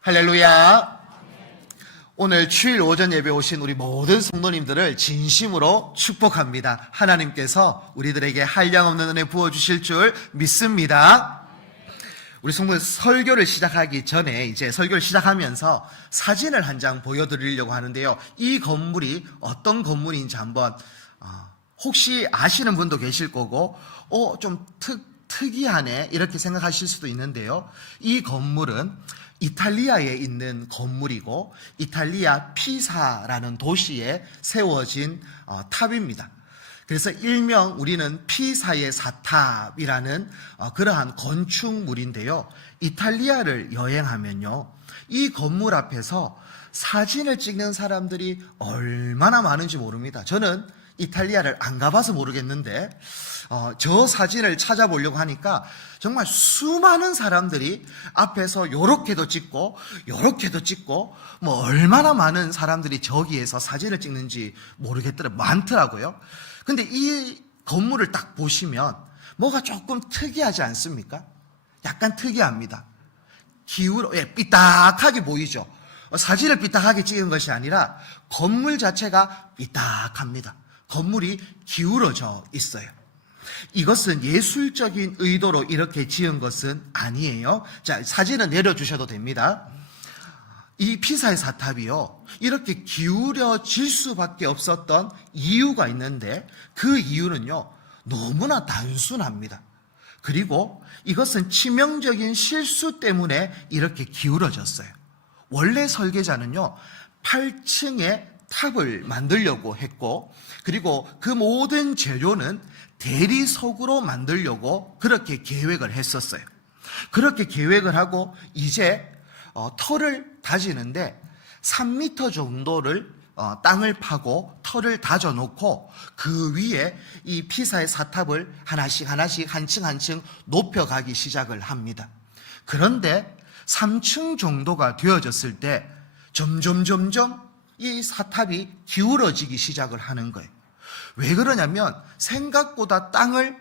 할렐루야. 오늘 주일 오전 예배 오신 우리 모든 성도님들을 진심으로 축복합니다. 하나님께서 우리들에게 한량없는 은혜 부어주실 줄 믿습니다. 우리 성도들 설교를 시작하기 전에 이제 설교를 시작하면서 사진을 한 장 보여드리려고 하는데요. 이 건물이 어떤 건물인지 한번 혹시 아시는 분도 계실 거고 좀 특이하네 이렇게 생각하실 수도 있는데요. 이 건물은 이탈리아에 있는 건물이고 이탈리아 피사라는 도시에 세워진 탑입니다. 그래서 일명 우리는 피사의 사탑이라는 그러한 건축물인데요. 이탈리아를 여행하면요, 이 건물 앞에서 사진을 찍는 사람들이 얼마나 많은지 모릅니다. 저는 이탈리아를 안 가봐서 모르겠는데 저 사진을 찾아보려고 하니까 정말 수많은 사람들이 앞에서 요렇게도 찍고 요렇게도 찍고 뭐 얼마나 많은 사람들이 저기에서 사진을 찍는지 많더라고요. 근데 이 건물을 딱 보시면 뭐가 조금 특이하지 않습니까? 약간 특이합니다. 삐딱하게 보이죠? 사진을 삐딱하게 찍은 것이 아니라 건물 자체가 삐딱합니다. 건물이 기울어져 있어요. 이것은 예술적인 의도로 이렇게 지은 것은 아니에요. 자, 사진은 내려주셔도 됩니다. 이 피사의 사탑이요, 이렇게 기울여질 수밖에 없었던 이유가 있는데 그 이유는요, 너무나 단순합니다. 그리고 이것은 치명적인 실수 때문에 이렇게 기울어졌어요. 원래 설계자는요, 8층의 탑을 만들려고 했고, 그리고 그 모든 재료는 대리석으로 만들려고 그렇게 계획을 했었어요. 그렇게 계획을 하고 이제 터를 다지는데 3m 정도를 땅을 파고 터를 다져 놓고 그 위에 이 피사의 사탑을 하나씩 한 층 한 층 높여가기 시작을 합니다. 그런데 3층 정도가 되어졌을 때 점점 이 사탑이 기울어지기 시작을 하는 거예요. 왜 그러냐면 생각보다 땅을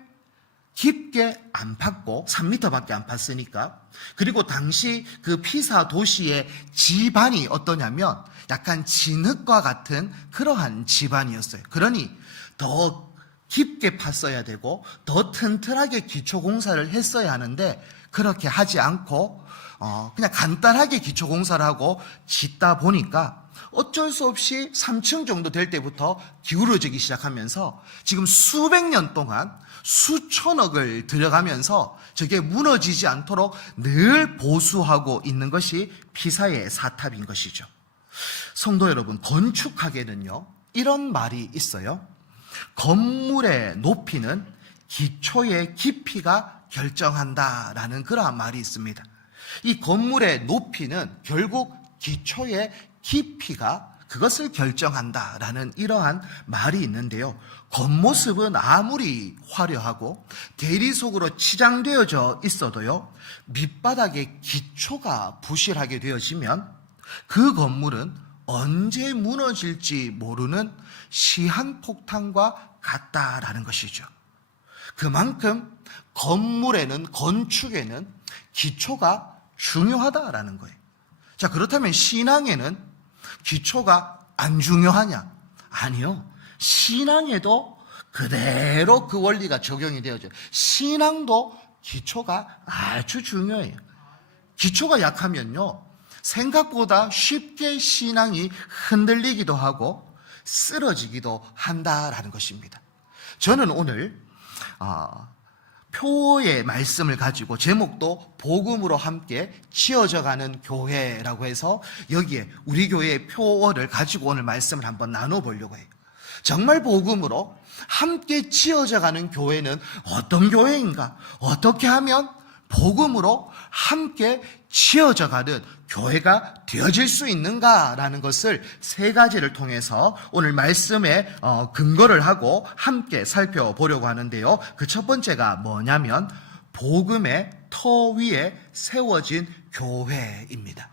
깊게 안 팠고 3m밖에 안 팠으니까. 그리고 당시 그 피사 도시의 지반이 어떠냐면 약간 진흙과 같은 그러한 지반이었어요. 그러니 더 깊게 팠어야 되고 더 튼튼하게 기초공사를 했어야 하는데 그렇게 하지 않고 그냥 간단하게 기초공사를 하고 짓다 보니까 어쩔 수 없이 3층 정도 될 때부터 기울어지기 시작하면서 지금 수백 년 동안 수천억을 들여가면서 저게 무너지지 않도록 늘 보수하고 있는 것이 피사의 사탑인 것이죠. 성도 여러분, 건축학에는요, 이런 말이 있어요. 건물의 높이는 기초의 깊이가 결정한다라는 그러한 말이 있습니다. 이 건물의 높이는 결국 기초의 깊이가 그것을 결정한다라는 이러한 말이 있는데요. 겉모습은 아무리 화려하고 대리석으로 치장되어져 있어도요, 밑바닥의 기초가 부실하게 되어지면 그 건물은 언제 무너질지 모르는 시한폭탄과 같다라는 것이죠. 그만큼 건축에는 기초가 중요하다라는 거예요. 자, 그렇다면 신앙에는 기초가 안 중요하냐? 아니요. 신앙에도 그대로 그 원리가 적용이 되어져요. 신앙도 기초가 아주 중요해요. 기초가 약하면요, 생각보다 쉽게 신앙이 흔들리기도 하고 쓰러지기도 한다라는 것입니다. 저는 오늘 표의 말씀을 가지고 제목도 복음으로 함께 지어져가는 교회라고 해서 여기에 우리 교회의 표어를 가지고 오늘 말씀을 한번 나눠보려고 해요. 정말 복음으로 함께 지어져가는 교회는 어떤 교회인가? 어떻게 하면 복음으로 함께 지어져가는 교회가 되어질 수 있는가라는 것을 세 가지를 통해서 오늘 말씀에 근거를 하고 함께 살펴보려고 하는데요. 그 첫 번째가 뭐냐면 복음의 터 위에 세워진 교회입니다.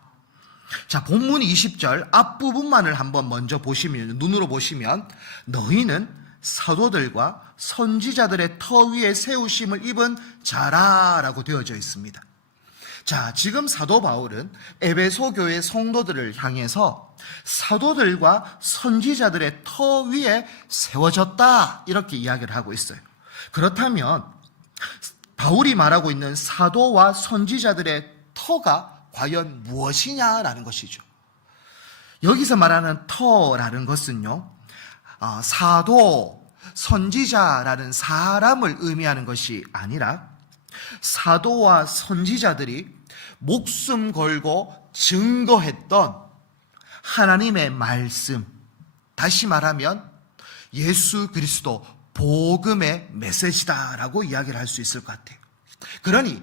자, 본문 20절 앞부분만을 한번 먼저 보시면, 눈으로 보시면 너희는 사도들과 선지자들의 터 위에 세우심을 입은 자라라고 되어져 있습니다. 자, 지금 사도 바울은 에베소 교회 성도들을 향해서 사도들과 선지자들의 터 위에 세워졌다, 이렇게 이야기를 하고 있어요. 그렇다면 바울이 말하고 있는 사도와 선지자들의 터가 과연 무엇이냐라는 것이죠. 여기서 말하는 터라는 것은요, 사도, 선지자라는 사람을 의미하는 것이 아니라 사도와 선지자들이 목숨 걸고 증거했던 하나님의 말씀, 다시 말하면 예수 그리스도 복음의 메시지다라고 이야기를 할 수 있을 것 같아요. 그러니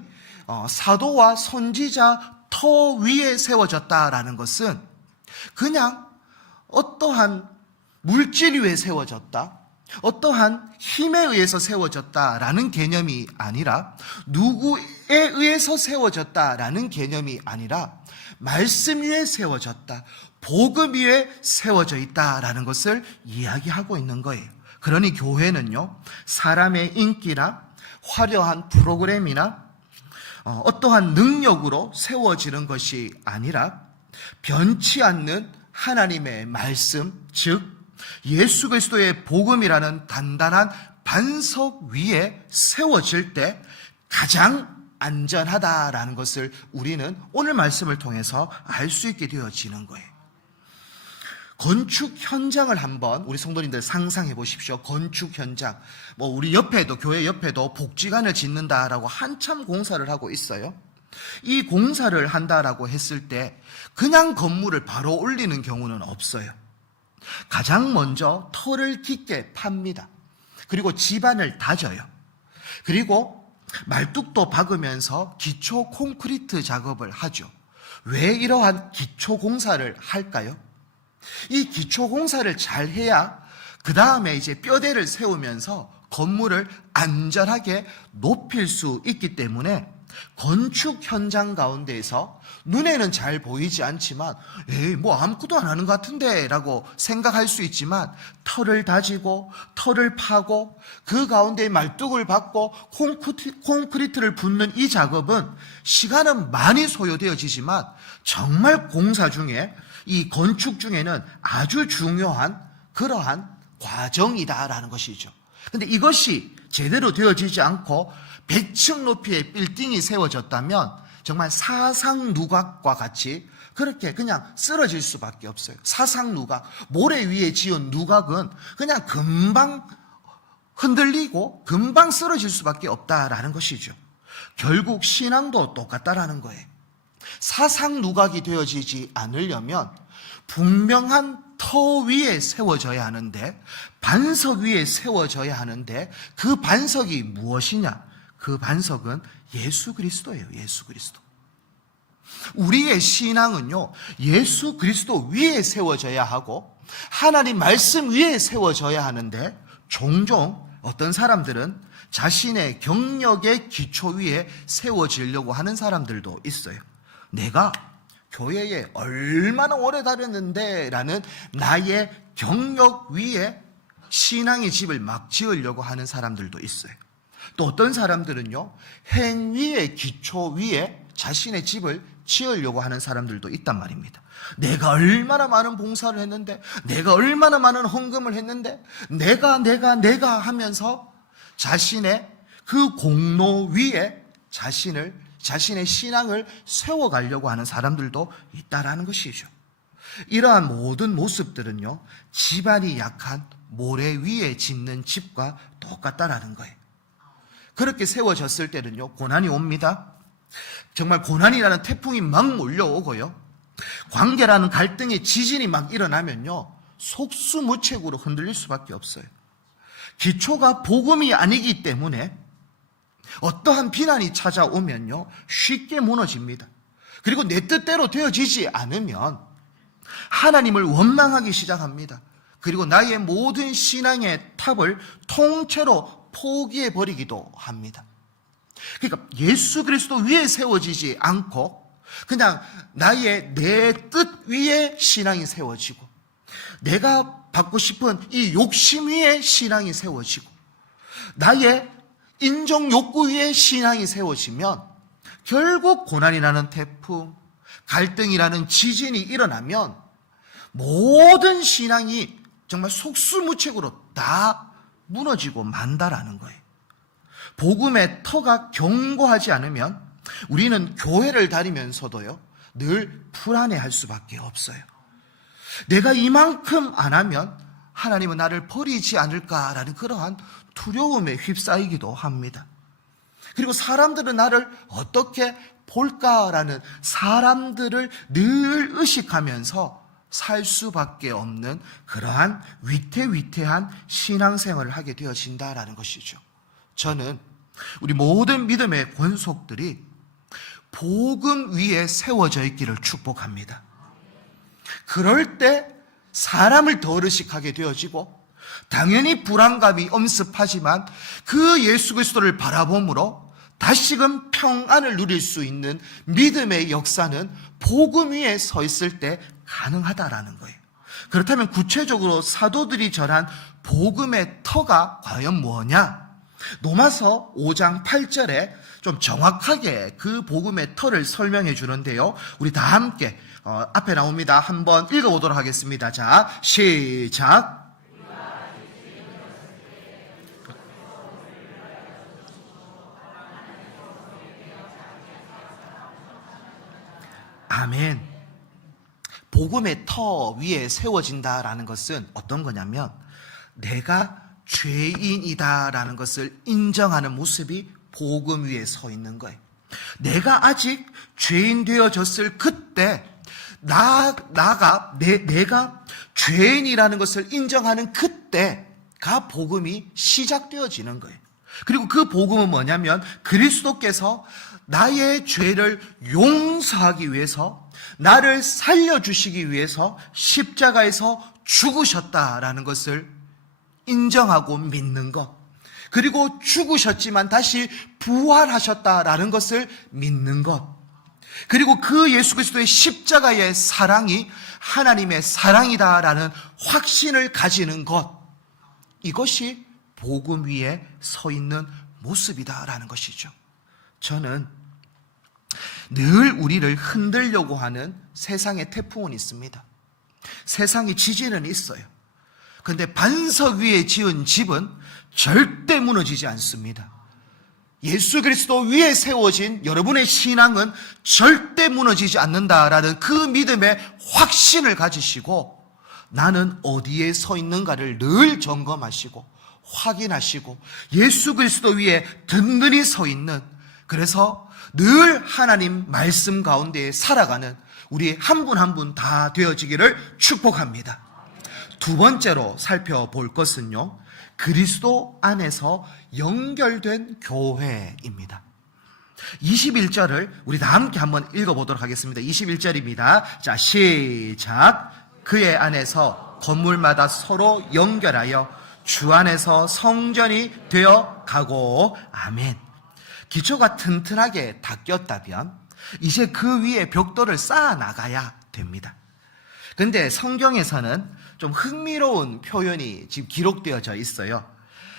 사도와 선지자 터 위에 세워졌다라는 것은 그냥 어떠한 물질 위에 세워졌다, 어떠한 힘에 의해서 세워졌다라는 개념이 아니라, 누구에 의해서 세워졌다라는 개념이 아니라 말씀 위에 세워졌다, 복음 위에 세워져 있다라는 것을 이야기하고 있는 거예요. 그러니 교회는요, 사람의 인기나 화려한 프로그램이나 어떠한 능력으로 세워지는 것이 아니라 변치 않는 하나님의 말씀, 즉 예수 그리스도의 복음이라는 단단한 반석 위에 세워질 때 가장 안전하다라는 것을 우리는 오늘 말씀을 통해서 알 수 있게 되어지는 거예요. 건축 현장을 한번 우리 성도님들 상상해 보십시오. 건축 현장. 우리 옆에도, 교회 옆에도 복지관을 짓는다라고 한참 공사를 하고 있어요. 이 공사를 한다라고 했을 때 그냥 건물을 바로 올리는 경우는 없어요. 가장 먼저 터를 깊게 팝니다. 그리고 지반을 다져요. 그리고 말뚝도 박으면서 기초 콘크리트 작업을 하죠. 왜 이러한 기초 공사를 할까요? 이 기초 공사를 잘 해야 그 다음에 이제 뼈대를 세우면서 건물을 안전하게 높일 수 있기 때문에 건축 현장 가운데에서 눈에는 잘 보이지 않지만 아무것도 안 하는 것 같은데 라고 생각할 수 있지만, 터를 다지고 터를 파고 그 가운데 말뚝을 박고 콘크리트를 붓는 이 작업은 시간은 많이 소요되어지지만 정말 공사 중에, 이 건축 중에는 아주 중요한 그러한 과정이다라는 것이죠. 근데 이것이 제대로 되어지지 않고 100층 높이의 빌딩이 세워졌다면 정말 사상누각과 같이 그렇게 그냥 쓰러질 수밖에 없어요. 사상누각, 모래 위에 지은 누각은 그냥 금방 흔들리고 금방 쓰러질 수밖에 없다라는 것이죠. 결국 신앙도 똑같다라는 거예요. 사상누각이 되어지지 않으려면 분명한 터 위에 세워져야 하는데, 반석 위에 세워져야 하는데, 그 반석이 무엇이냐? 그 반석은 예수 그리스도예요. 예수 그리스도. 우리의 신앙은요, 예수 그리스도 위에 세워져야 하고 하나님 말씀 위에 세워져야 하는데, 종종 어떤 사람들은 자신의 경력의 기초 위에 세워지려고 하는 사람들도 있어요. 내가 교회에 얼마나 오래 다녔는데 라는 나의 경력 위에 신앙의 집을 막 지으려고 하는 사람들도 있어요. 또 어떤 사람들은요, 행위의 기초 위에 자신의 집을 지으려고 하는 사람들도 있단 말입니다. 내가 얼마나 많은 봉사를 했는데, 내가 얼마나 많은 헌금을 했는데, 내가 하면서 자신의 그 공로 위에 자신의 신앙을 세워가려고 하는 사람들도 있다라는 것이죠. 이러한 모든 모습들은요, 지반이 약한 모래 위에 짓는 집과 똑같다라는 거예요. 그렇게 세워졌을 때는요, 고난이 옵니다. 정말 고난이라는 태풍이 막 몰려오고요, 관계라는 갈등의 지진이 막 일어나면요, 속수무책으로 흔들릴 수밖에 없어요. 기초가 복음이 아니기 때문에 어떠한 비난이 찾아오면요, 쉽게 무너집니다. 그리고 내 뜻대로 되어지지 않으면 하나님을 원망하기 시작합니다. 그리고 나의 모든 신앙의 탑을 통째로 포기해버리기도 합니다. 그러니까 예수 그리스도 위에 세워지지 않고 그냥 내 뜻 위에 신앙이 세워지고, 내가 받고 싶은 이 욕심 위에 신앙이 세워지고, 나의 인정 욕구 위에 신앙이 세워지면 결국 고난이라는 태풍, 갈등이라는 지진이 일어나면 모든 신앙이 정말 속수무책으로 다 무너지고 만다라는 거예요. 복음의 터가 견고하지 않으면 우리는 교회를 다니면서도요, 늘 불안해할 수밖에 없어요. 내가 이만큼 안 하면 하나님은 나를 버리지 않을까라는 그러한 두려움에 휩싸이기도 합니다. 그리고 사람들은 나를 어떻게 볼까라는 사람들을 늘 의식하면서 살 수밖에 없는 그러한 위태위태한 신앙생활을 하게 되어진다라는 것이죠. 저는 우리 모든 믿음의 권속들이 복음 위에 세워져 있기를 축복합니다. 그럴 때 사람을 더 의식하게 되어지고, 당연히 불안감이 엄습하지만 그 예수 그리스도를 바라봄으로 다시금 평안을 누릴 수 있는 믿음의 역사는 복음 위에 서 있을 때 가능하다라는 거예요. 그렇다면 구체적으로 사도들이 전한 복음의 터가 과연 뭐냐? 로마서 5장 8절에 좀 정확하게 그 복음의 터를 설명해 주는데요, 우리 다 함께 앞에 나옵니다. 한번 읽어보도록 하겠습니다. 자, 시작. 아멘. 복음의 터 위에 세워진다라는 것은 어떤 거냐면, 내가 죄인이다라는 것을 인정하는 모습이 복음 위에 서 있는 거예요. 내가 아직 죄인 되어졌을 그때, 내가 죄인이라는 것을 인정하는 그때가 복음이 시작되어지는 거예요. 그리고 그 복음은 뭐냐면, 그리스도께서 나의 죄를 용서하기 위해서, 나를 살려주시기 위해서 십자가에서 죽으셨다라는 것을 인정하고 믿는 것, 그리고 죽으셨지만 다시 부활하셨다라는 것을 믿는 것, 그리고 그 예수 그리스도의 십자가의 사랑이 하나님의 사랑이다라는 확신을 가지는 것, 이것이 복음 위에 서 있는 모습이다라는 것이죠. 저는 늘 우리를 흔들려고 하는 세상의 태풍은 있습니다. 세상의 지진은 있어요. 그런데 반석 위에 지은 집은 절대 무너지지 않습니다. 예수 그리스도 위에 세워진 여러분의 신앙은 절대 무너지지 않는다라는 그 믿음의 확신을 가지시고, 나는 어디에 서 있는가를 늘 점검하시고 확인하시고 예수 그리스도 위에 든든히 서 있는, 그래서 늘 하나님 말씀 가운데 살아가는 우리 한 분 한 분 다 되어지기를 축복합니다. 두 번째로 살펴볼 것은요, 그리스도 안에서 연결된 교회입니다. 21절을 우리 다 함께 한번 읽어보도록 하겠습니다. 21절입니다. 자, 시작. 그의 안에서 건물마다 서로 연결하여 주 안에서 성전이 되어 가고. 아멘. 기초가 튼튼하게 닦였다면 이제 그 위에 벽돌을 쌓아 나가야 됩니다. 그런데 성경에서는 좀 흥미로운 표현이 지금 기록되어져 있어요.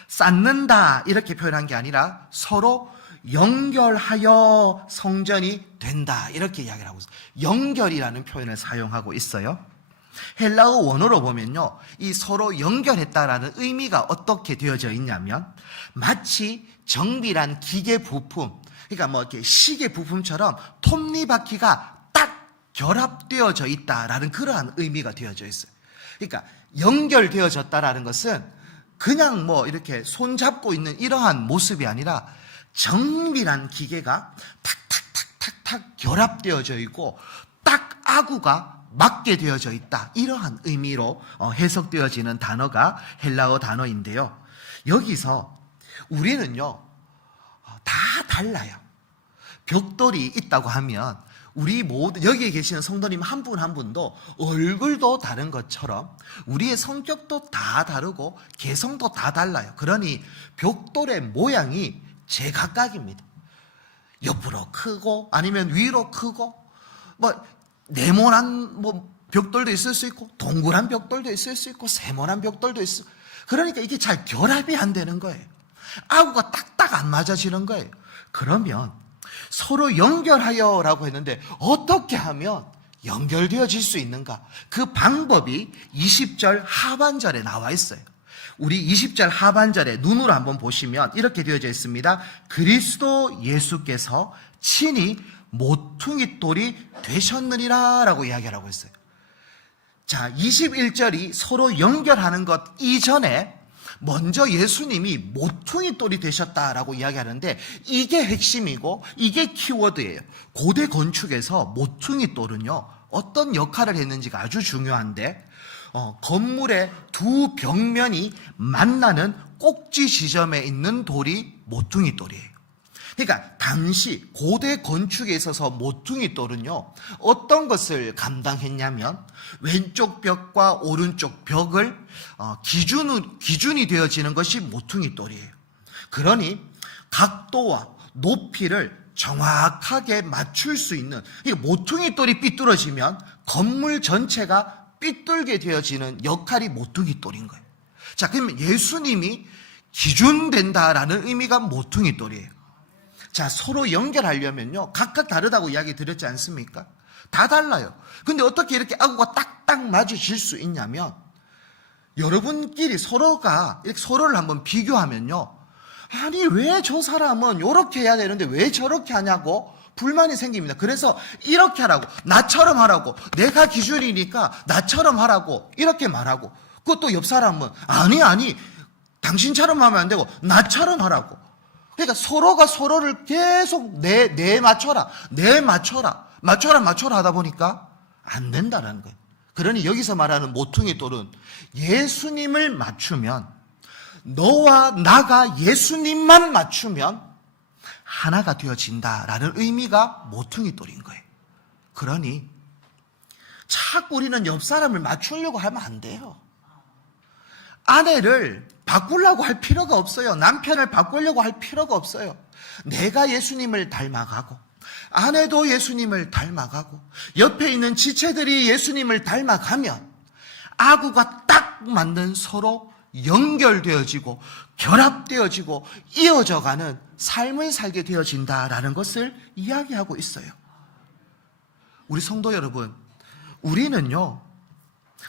쌓는다 이렇게 표현한 게 아니라 서로 연결하여 성전이 된다 이렇게 이야기를 하고 있어요. 연결이라는 표현을 사용하고 있어요. 헬라어 원어로 보면요, 이 서로 연결했다라는 의미가 어떻게 되어져 있냐면, 마치 정밀한 기계 부품, 그러니까 뭐 이렇게 시계 부품처럼 톱니바퀴가 딱 결합되어져 있다라는 그러한 의미가 되어져 있어요. 그러니까 연결되어졌다라는 것은 그냥 뭐 이렇게 손잡고 있는 이러한 모습이 아니라 정밀한 기계가 탁탁탁탁탁 결합되어져 있고 딱 아구가 맞게 되어져 있다, 이러한 의미로 해석되어지는 단어가 헬라어 단어인데요, 여기서 우리는요 다 달라요. 벽돌이 있다고 하면 우리 모두 여기에 계시는 성도님 한 분 한 분도 얼굴도 다른 것처럼 우리의 성격도 다 다르고 개성도 다 달라요. 그러니 벽돌의 모양이 제각각입니다. 옆으로 크고 아니면 위로 크고 뭐 네모난 뭐 벽돌도 있을 수 있고 동그란 벽돌도 있을 수 있고 세모난 벽돌도 있어. 그러니까 이게 잘 결합이 안 되는 거예요. 아구가 딱딱 안 맞아지는 거예요. 그러면 서로 연결하여라고 했는데 어떻게 하면 연결되어질 수 있는가? 그 방법이 20절 하반절에 나와 있어요. 우리 20절 하반절에 눈으로 한번 보시면 이렇게 되어져 있습니다. 그리스도 예수께서 친히 모퉁이 돌이 되셨느니라 라고 이야기를 하고 있어요. 자, 21절이 서로 연결하는 것 이전에 먼저 예수님이 모퉁이 돌이 되셨다라고 이야기하는데 이게 핵심이고 이게 키워드예요. 고대 건축에서 모퉁이 돌은요, 어떤 역할을 했는지가 아주 중요한데 건물의 두 벽면이 만나는 꼭지 지점에 있는 돌이 모퉁이 돌이에요. 그러니까 당시 고대 건축에 있어서 모퉁이 돌은요, 어떤 것을 감당했냐면 왼쪽 벽과 오른쪽 벽을 기준이 되어지는 것이 모퉁이 돌이에요. 그러니 각도와 높이를 정확하게 맞출 수 있는, 모퉁이 돌이 삐뚤어지면 건물 전체가 삐뚤게 되어지는 역할이 모퉁이 돌인 거예요. 자, 그러면 예수님이 기준된다라는 의미가 모퉁이 돌이에요. 자, 서로 연결하려면요, 각각 다르다고 이야기 드렸지 않습니까? 다 달라요. 근데 어떻게 이렇게 아구가 딱딱 맞으실 수 있냐면, 여러분끼리 서로가 이렇게 서로를 한번 비교하면요, 아니, 왜 저 사람은 이렇게 해야 되는데 왜 저렇게 하냐고 불만이 생깁니다. 그래서 이렇게 하라고, 나처럼 하라고, 내가 기준이니까 나처럼 하라고 이렇게 말하고, 그것도 옆 사람은 아니, 당신처럼 하면 안 되고 나처럼 하라고. 그러니까 서로가 서로를 계속 내 맞춰라 하다 보니까 안 된다는 거예요. 그러니 여기서 말하는 모퉁이 돌은 예수님을 맞추면, 너와 나가 예수님만 맞추면 하나가 되어진다라는 의미가 모퉁이 돌인 거예요. 그러니 자꾸 우리는 옆 사람을 맞추려고 하면 안 돼요. 아내를 바꾸려고 할 필요가 없어요. 남편을 바꾸려고 할 필요가 없어요. 내가 예수님을 닮아가고, 아내도 예수님을 닮아가고, 옆에 있는 지체들이 예수님을 닮아가면 아구가 딱 맞는 서로 연결되어지고 결합되어지고 이어져가는 삶을 살게 되어진다라는 것을 이야기하고 있어요. 우리 성도 여러분, 우리는요,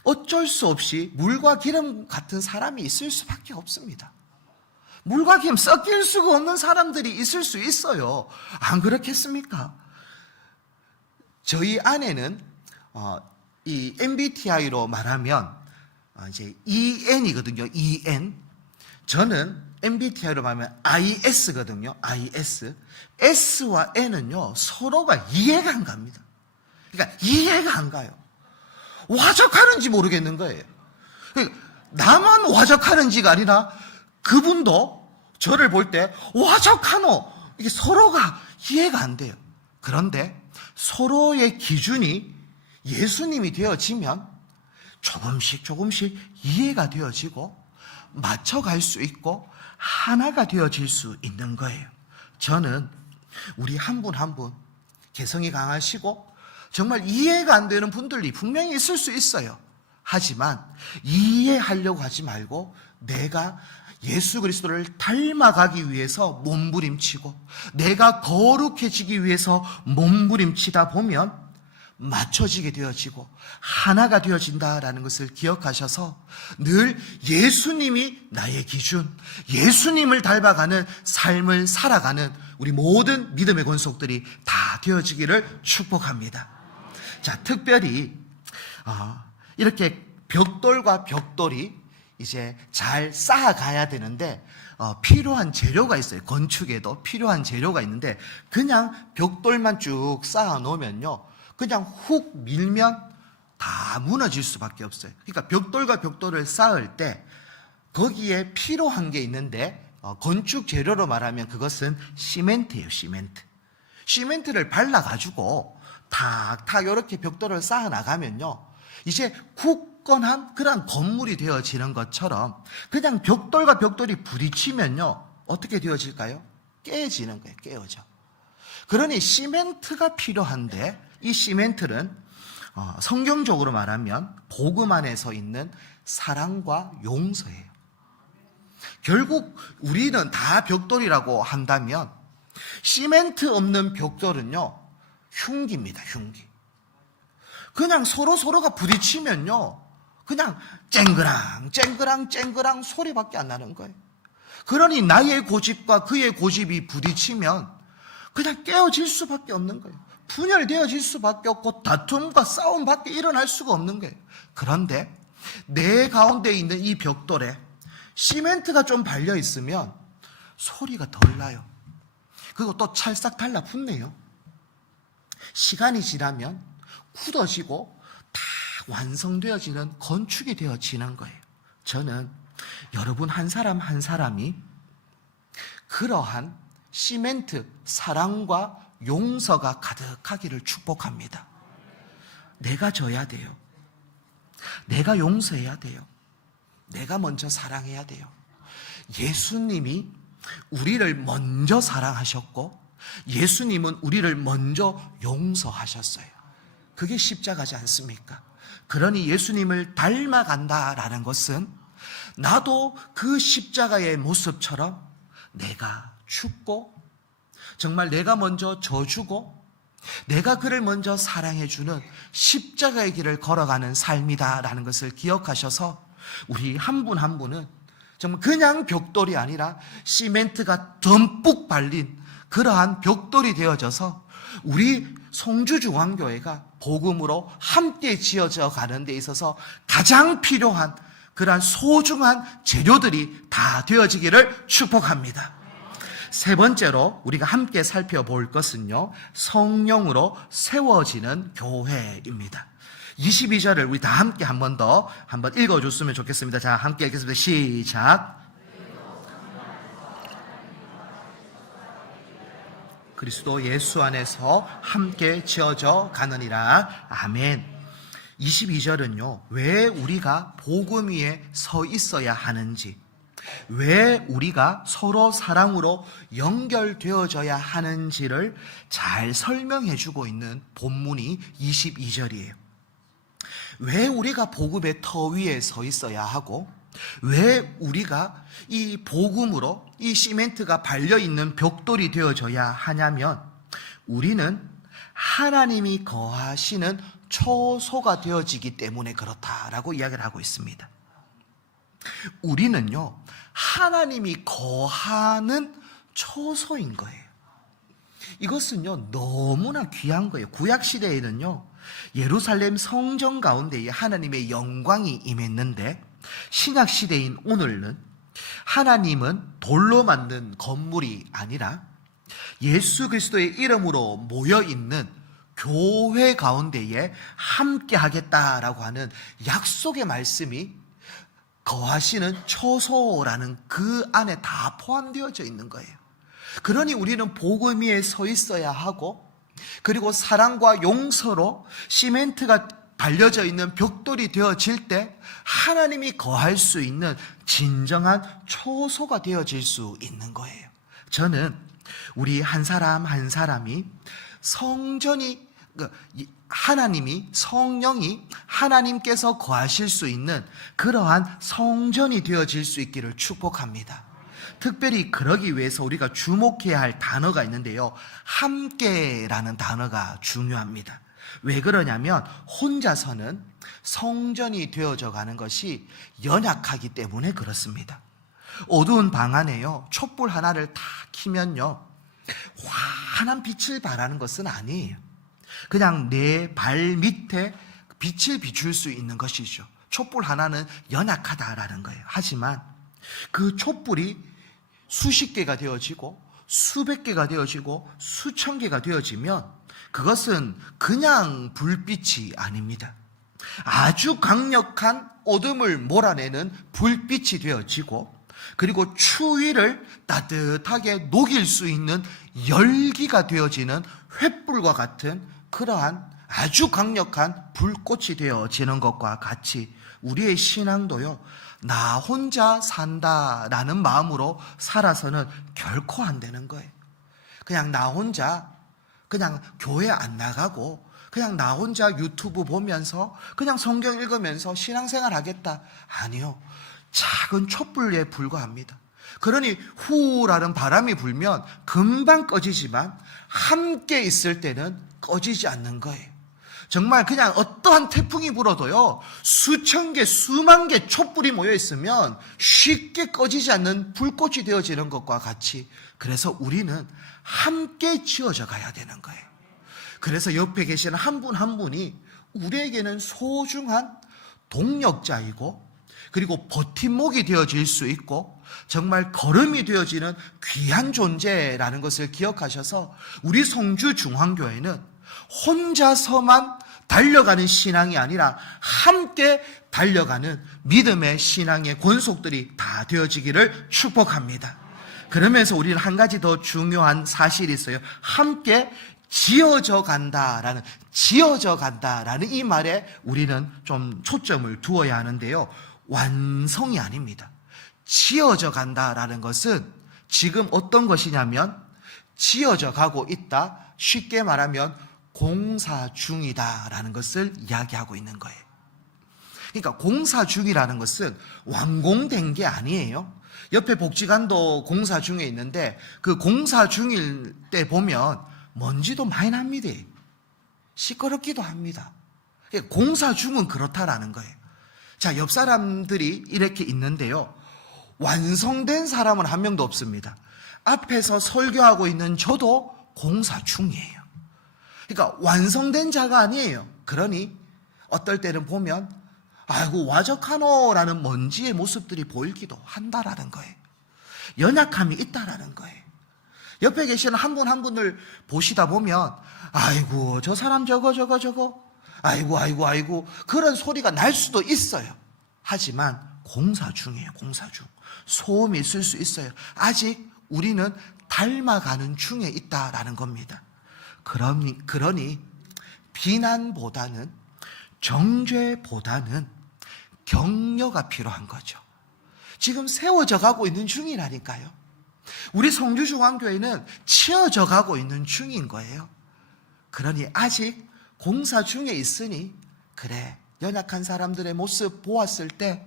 어쩔 수 없이 물과 기름 같은 사람이 있을 수밖에 없습니다. 물과 기름 섞일 수가 없는 사람들이 있을 수 있어요. 안 그렇겠습니까? 저희 아내는 이 MBTI로 말하면 이제 EN이거든요. EN. 저는 MBTI로 말하면 IS거든요. IS. S와 N은요, 서로가 이해가 안 갑니다. 그러니까 이해가 안 가요. 와적하는지 모르겠는 거예요. 나만 와적하는지가 아니라 그분도 저를 볼 때 와적하노, 이게 서로가 이해가 안 돼요. 그런데 서로의 기준이 예수님이 되어지면 조금씩 이해가 되어지고 맞춰갈 수 있고 하나가 되어질 수 있는 거예요. 저는 우리 한 분 한 분 개성이 강하시고 정말 이해가 안 되는 분들이 분명히 있을 수 있어요. 하지만 이해하려고 하지 말고 내가 예수 그리스도를 닮아가기 위해서 몸부림치고 내가 거룩해지기 위해서 몸부림치다 보면 맞춰지게 되어지고 하나가 되어진다라는 것을 기억하셔서 늘 예수님이 나의 기준, 예수님을 닮아가는 삶을 살아가는 우리 모든 믿음의 권속들이 다 되어지기를 축복합니다. 자, 특별히 이렇게 벽돌과 벽돌이 이제 잘 쌓아가야 되는데 필요한 재료가 있어요. 건축에도 필요한 재료가 있는데 그냥 벽돌만 쭉 쌓아 놓으면요, 그냥 훅 밀면 다 무너질 수밖에 없어요. 그러니까 벽돌과 벽돌을 쌓을 때 거기에 필요한 게 있는데 건축 재료로 말하면 그것은 시멘트예요. 시멘트를 발라가지고 탁탁 이렇게 벽돌을 쌓아 나가면요, 이제 굳건한 그런 건물이 되어지는 것처럼 그냥 벽돌과 벽돌이 부딪히면요 어떻게 되어질까요? 깨지는 거예요. 깨어져. 그러니 시멘트가 필요한데 이 시멘트는 성경적으로 말하면 복음 안에서 있는 사랑과 용서예요. 결국 우리는 다 벽돌이라고 한다면 시멘트 없는 벽돌은요, 흉기입니다, 흉기. 그냥 서로가 부딪히면요, 그냥 쨍그랑 소리밖에 안 나는 거예요. 그러니 나의 고집과 그의 고집이 부딪히면 그냥 깨어질 수밖에 없는 거예요. 분열되어질 수밖에 없고 다툼과 싸움밖에 일어날 수가 없는 거예요. 그런데 내 가운데 있는 이 벽돌에 시멘트가 좀 발려 있으면 소리가 덜 나요. 그리고 또 찰싹 달라붙네요. 시간이 지나면 굳어지고 다 완성되어지는 건축이 되어지는 거예요. 저는 여러분 한 사람 한 사람이 그러한 시멘트, 사랑과 용서가 가득하기를 축복합니다. 내가 져야 돼요. 내가 용서해야 돼요. 내가 먼저 사랑해야 돼요. 예수님이 우리를 먼저 사랑하셨고 예수님은 우리를 먼저 용서하셨어요. 그게 십자가지 않습니까? 그러니 예수님을 닮아간다라는 것은 나도 그 십자가의 모습처럼 내가 죽고 정말 내가 먼저 져주고 내가 그를 먼저 사랑해주는 십자가의 길을 걸어가는 삶이다라는 것을 기억하셔서 우리 한 분 한 분은 정말 그냥 벽돌이 아니라 시멘트가 듬뿍 발린 그러한 벽돌이 되어져서 우리 송주중앙교회가 복음으로 함께 지어져 가는 데 있어서 가장 필요한 그러한 소중한 재료들이 다 되어지기를 축복합니다. 세 번째로 우리가 함께 살펴볼 것은요, 성령으로 세워지는 교회입니다. 22절을 우리 다 함께 한 번 더 한번 읽어줬으면 좋겠습니다. 자, 함께 읽겠습니다. 시작. 그리스도 예수 안에서 함께 지어져 가느니라. 아멘. 22절은요, 왜 우리가 복음 위에 서 있어야 하는지, 왜 우리가 서로 사랑으로 연결되어져야 하는지를 잘 설명해 주고 있는 본문이 22절이에요. 왜 우리가 복음의 터 위에 서 있어야 하고 왜 우리가 이 복음으로 이 시멘트가 발려있는 벽돌이 되어져야 하냐면 우리는 하나님이 거하시는 초소가 되어지기 때문에 그렇다라고 이야기를 하고 있습니다. 우리는요, 하나님이 거하는 초소인 거예요. 이것은요, 너무나 귀한 거예요. 구약시대에는요, 예루살렘 성전 가운데에 하나님의 영광이 임했는데, 신약시대인 오늘은 하나님은 돌로 만든 건물이 아니라 예수 그리스도의 이름으로 모여있는 교회 가운데에 함께 하겠다라고 하는 약속의 말씀이 거하시는 초소라는 그 안에 다 포함되어져 있는 거예요. 그러니 우리는 복음 위에 서 있어야 하고 그리고 사랑과 용서로 시멘트가 발려져 있는 벽돌이 되어질 때 하나님이 거할 수 있는 진정한 초소가 되어질 수 있는 거예요. 저는 우리 한 사람 한 사람이 성전이 하나님이 성령이 하나님께서 거하실 수 있는 그러한 성전이 되어질 수 있기를 축복합니다. 특별히 그러기 위해서 우리가 주목해야 할 단어가 있는데요, 함께라는 단어가 중요합니다. 왜 그러냐면 혼자서는 성전이 되어져 가는 것이 연약하기 때문에 그렇습니다. 어두운 방 안에요, 촛불 하나를 다 켜면요, 환한 빛을 발하는 것은 아니에요. 그냥 내 발 밑에 빛을 비출 수 있는 것이죠. 촛불 하나는 연약하다라는 거예요. 하지만 그 촛불이 수십 개가 되어지고 수백 개가 되어지고 수천 개가 되어지면 그것은 그냥 불빛이 아닙니다. 아주 강력한 어둠을 몰아내는 불빛이 되어지고 그리고 추위를 따뜻하게 녹일 수 있는 열기가 되어지는 횃불과 같은 그러한 아주 강력한 불꽃이 되어지는 것과 같이 우리의 신앙도요, 나 혼자 산다라는 마음으로 살아서는 결코 안 되는 거예요. 그냥 나 혼자 그냥 교회 안 나가고 그냥 나 혼자 유튜브 보면서 그냥 성경 읽으면서 신앙생활 하겠다. 아니요. 작은 촛불에 불과합니다. 그러니 후라는 바람이 불면 금방 꺼지지만 함께 있을 때는 꺼지지 않는 거예요. 정말 그냥 어떠한 태풍이 불어도요, 수천 개, 수만 개 촛불이 모여 있으면 쉽게 꺼지지 않는 불꽃이 되어지는 것과 같이, 그래서 우리는 함께 지어져 가야 되는 거예요. 그래서 옆에 계시는 한 분 한 분이 우리에게는 소중한 동력자이고, 그리고 버팀목이 되어질 수 있고, 정말 걸음이 되어지는 귀한 존재라는 것을 기억하셔서 우리 성주중앙교회는 혼자서만 달려가는 신앙이 아니라 함께 달려가는 믿음의 신앙의 권속들이 다 되어지기를 축복합니다. 그러면서 우리는 한 가지 더 중요한 사실이 있어요. 함께 지어져 간다라는 이 말에 우리는 좀 초점을 두어야 하는데요. 완성이 아닙니다. 지어져 간다라는 것은 지금 어떤 것이냐면 지어져 가고 있다. 쉽게 말하면 공사 중이다라는 것을 이야기하고 있는 거예요. 그러니까 공사 중이라는 것은 완공된 게 아니에요. 옆에 복지관도 공사 중에 있는데 그 공사 중일 때 보면 먼지도 많이 납니다. 시끄럽기도 합니다. 공사 중은 그렇다라는 거예요. 자, 옆 사람들이 이렇게 있는데요. 완성된 사람은 한 명도 없습니다. 앞에서 설교하고 있는 저도 공사 중이에요. 그러니까 완성된 자가 아니에요. 그러니 어떨 때는 보면 아이고 와적하노라는 먼지의 모습들이 보이기도 한다라는 거예요. 연약함이 있다라는 거예요. 옆에 계시는 한 분 한 분을 보시다 보면 아이고 저 사람 저거 아이고 그런 소리가 날 수도 있어요. 하지만 공사 중이에요. 공사 중. 소음이 있을 수 있어요. 아직 우리는 닮아가는 중에 있다라는 겁니다. 그러니 비난보다는 정죄보다는 격려가 필요한 거죠. 지금 세워져 가고 있는 중이라니까요. 우리 성주중앙교회는 치어져 가고 있는 중인 거예요. 그러니 아직 공사 중에 있으니 그래 연약한 사람들의 모습 보았을 때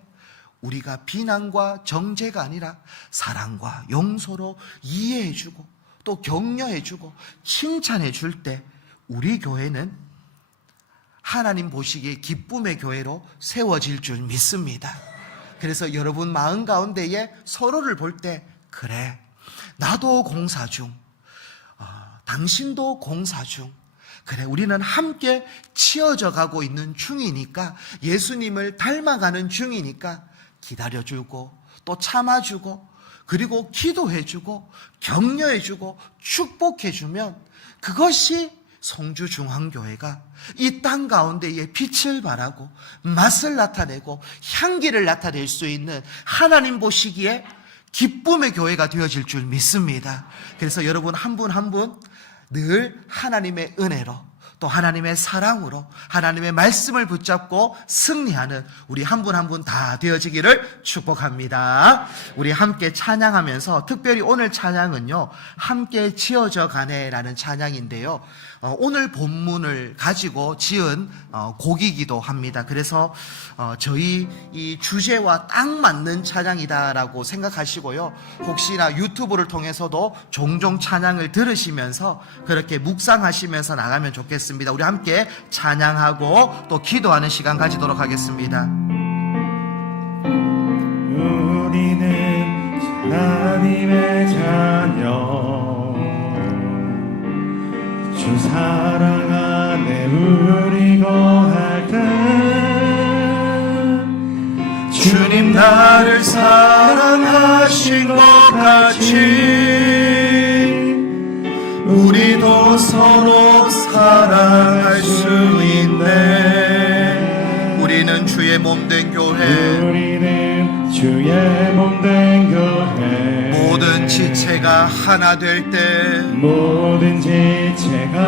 우리가 비난과 정죄가 아니라 사랑과 용서로 이해해주고 또 격려해주고 칭찬해줄 때 우리 교회는 하나님 보시기에 기쁨의 교회로 세워질 줄 믿습니다. 그래서 여러분 마음 가운데에 서로를 볼 때 그래 나도 공사 중, 당신도 공사 중, 그래 우리는 함께 치어져 가고 있는 중이니까 예수님을 닮아가는 중이니까 기다려주고 또 참아주고 그리고 기도해주고 격려해주고 축복해주면 그것이 성주중앙교회가 이 땅 가운데에 빛을 발하고 맛을 나타내고 향기를 나타낼 수 있는 하나님 보시기에 기쁨의 교회가 되어질 줄 믿습니다. 그래서 여러분 한 분 한 분 늘 하나님의 은혜로 또 하나님의 사랑으로 하나님의 말씀을 붙잡고 승리하는 우리 한 분 한 분 다 되어지기를 축복합니다. 우리 함께 찬양하면서 특별히 오늘 찬양은요 함께 지어져 가네라는 찬양인데요, 오늘 본문을 가지고 지은 곡이기도 합니다. 그래서 저희 이 주제와 딱 맞는 찬양이다라고 생각하시고요, 혹시나 유튜브를 통해서도 종종 찬양을 들으시면서 그렇게 묵상하시면서 나가면 좋겠습니다. 우리 함께 찬양하고 또 기도하는 시간 가지도록 하겠습니다. 우리는 하나님의 자녀, 주 사랑 안에 우리 거할 때 주님 나를 사랑하신 것 같이 우리도 서로 사랑할 수 있네. 우리는 주의 몸된 교회, 우리는 주의 몸된 교회, 모든 지체가 하나 될 때, 모든 지체가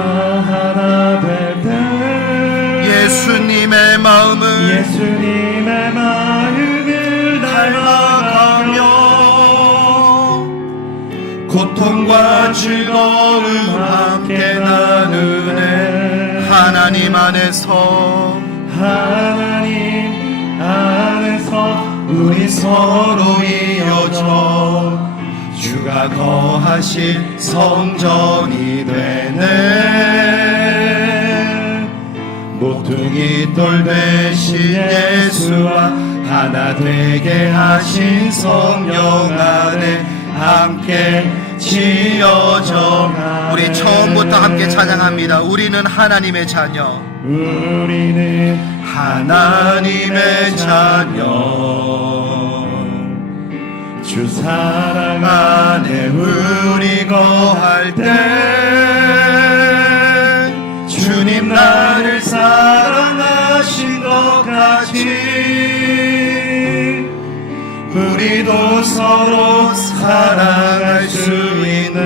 하나 될 때 예수님의 마음을 닮아가며 고통과 즐거움 함께 나누네. 하나님 안에서 우리 서로 이어져 주가 거하신 성전이 되네. 모퉁이 돌 대신 예수와 하나 되게 하신 성령 안에 함께 지어져. 우리 처음부터 함께 찬양합니다. 우리는 하나님의 자녀. 우리는 하나님의 자녀. 주 사랑 안에 우리 거할 때 주님 나를 사랑하신 것 같이 우리도 서로 사랑할 수 있네.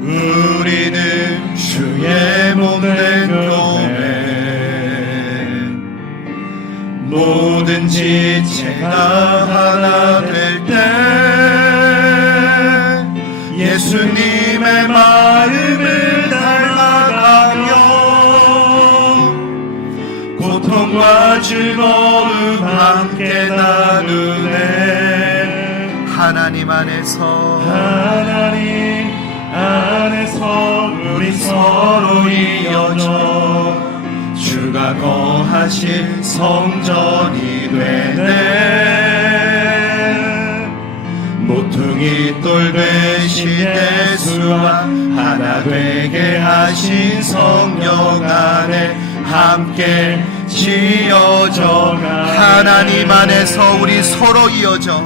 우리는 주의 몸된 교회. 뭐든지 제가 하나 될 때 예수님의 마음을 닮아가며 고통과 즐거움 함께 나누네. 하나님 안에서 우리 서로 이어져 주가 거하신 성전이 되네. 모퉁이 돌 되신 예수와 하나 되게 하신 성령 안에 함께 지어져. 하나님 안에서 우리 서로 이어져.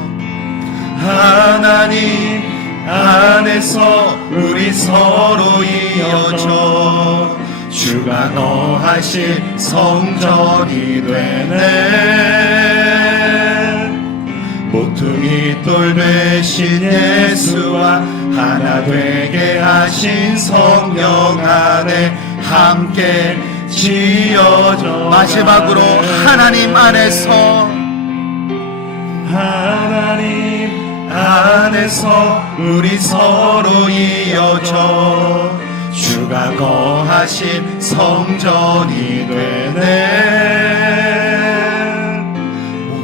하나님 안에서 우리 서로 이어져 주가 거하신 성전이 되네. 모퉁이 돌 되신 예수와 하나 되게 하신 성령 안에 함께 지어져. 마지막으로 하나님 안에서 우리 서로 이어져 주가 거하신 성전이 되네.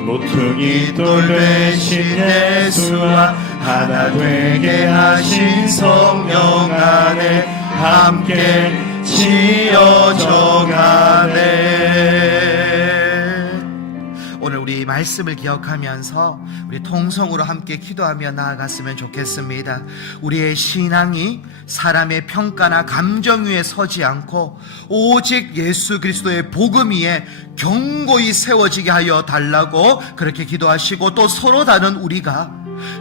모퉁이 돌 되신 예수와 하나 되게 하신 성령 안에 함께 지어져 가네. 오늘 우리 말씀을 기억하면서 우리 통성으로 함께 기도하며 나아갔으면 좋겠습니다. 우리의 신앙이 사람의 평가나 감정 위에 서지 않고 오직 예수 그리스도의 복음 위에 견고히 세워지게 하여 달라고 그렇게 기도하시고, 또 서로 다른 우리가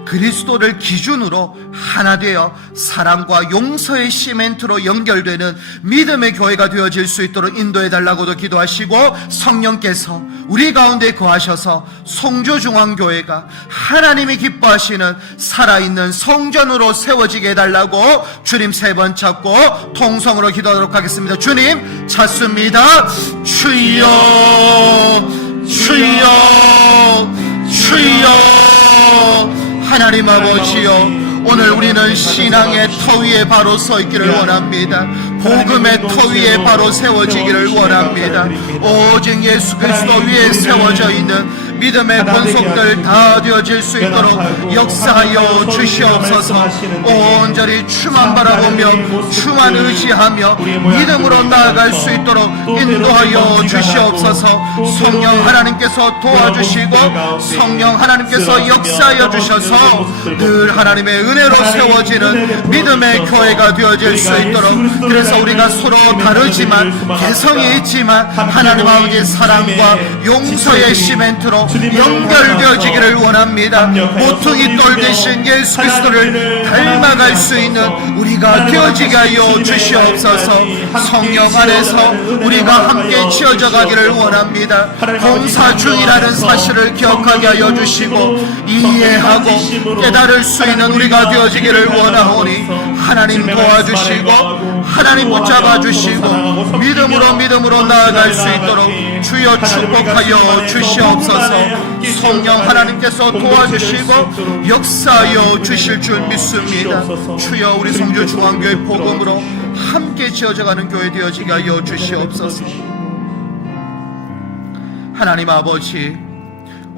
그리스도를 기준으로 하나 되어 사랑과 용서의 시멘트로 연결되는 믿음의 교회가 되어질 수 있도록 인도해 달라고도 기도하시고, 성령께서 우리 가운데 거하셔서 송주중앙교회가 하나님이 기뻐하시는 살아있는 성전으로 세워지게 해달라고 주님 3번 찾고 통성으로 기도하도록 하겠습니다. 주님 찾습니다. 주여 주여 주여. 하나님 아버지여, 오늘 우리는 신앙의 터 위에 바로 서 있기를 원합니다. 복음의 터 위에 바로 세워지기를 원합니다. 오직 예수 그리스도 위에 세워져 있는 믿음의 본속들 다 되어질 수 있도록 역사하여 주시옵소서. 온전히 주만 바라보며 주만 의지하며 믿음으로 나아갈 수 있도록 인도하여 주시옵소서. 성령 하나님께서 도와주시고 성령 하나님께서 역사하여 주셔서 늘 하나님의 은혜로 세워지는 믿음의 교회가 되어질 수 있도록, 그래서 우리가 서로 다르지만 개성이 있지만 하나님 아버지의 사랑과 용서의 시멘트로 연결되어지기를 원합니다. 모퉁이 돌 대신 예수 그리스도를 닮아갈 수 있는 우리가 되어지게 하여 주시옵소서. 성령 안에서 우리가 함께 지어져 가기를 원합니다. 봉사 중이라는 사실을 기억하게 하여 주시고 이해하고 깨달을 수 있는 우리가 되어지기를 원하오니 하나님 도와주시고 하나님 붙잡아 주시고 믿음으로 나아갈 수 있도록 주여 축복하여 주시옵소서. 성령 하나님께서 도와주시고 역사하여 주실 줄 믿습니다. 주여 우리 송주중앙교회 복음으로 함께 지어져가는 교회 되어지게 하여 주시옵소서. 하나님 아버지,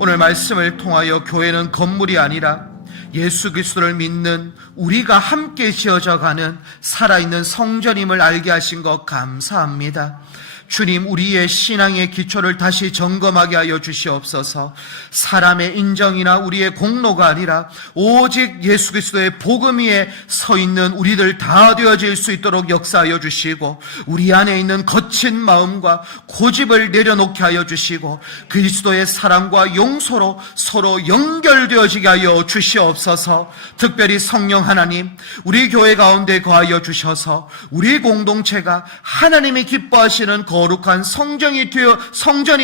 오늘 말씀을 통하여 교회는 건물이 아니라 예수 그리스도를 믿는 우리가 함께 지어져 가는 살아있는 성전임을 알게 하신 것 감사합니다. 주님, 우리의 신앙의 기초를 다시 점검하게 하여 주시옵소서. 사람의 인정이나 우리의 공로가 아니라 오직 예수 그리스도의 복음 위에 서 있는 우리들 다 되어질 수 있도록 역사하여 주시고, 우리 안에 있는 거친 마음과 고집을 내려놓게 하여 주시고, 그리스도의 사랑과 용서로 서로 연결되어지게 하여 주시옵소서. 특별히 성령 하나님, 우리 교회 가운데 거하여 주셔서 우리 공동체가 하나님이 기뻐하시는 거룩한 성전이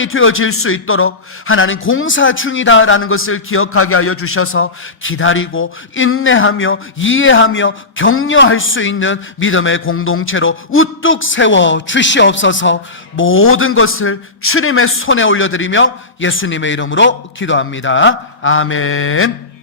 되어질 수 있도록 하나님 공사 중이다라는 것을 기억하게 하여 주셔서 기다리고 인내하며 이해하며 격려할 수 있는 믿음의 공동체로 우뚝 세워 주시옵소서. 모든 것을 주님의 손에 올려드리며 예수님의 이름으로 기도합니다. 아멘.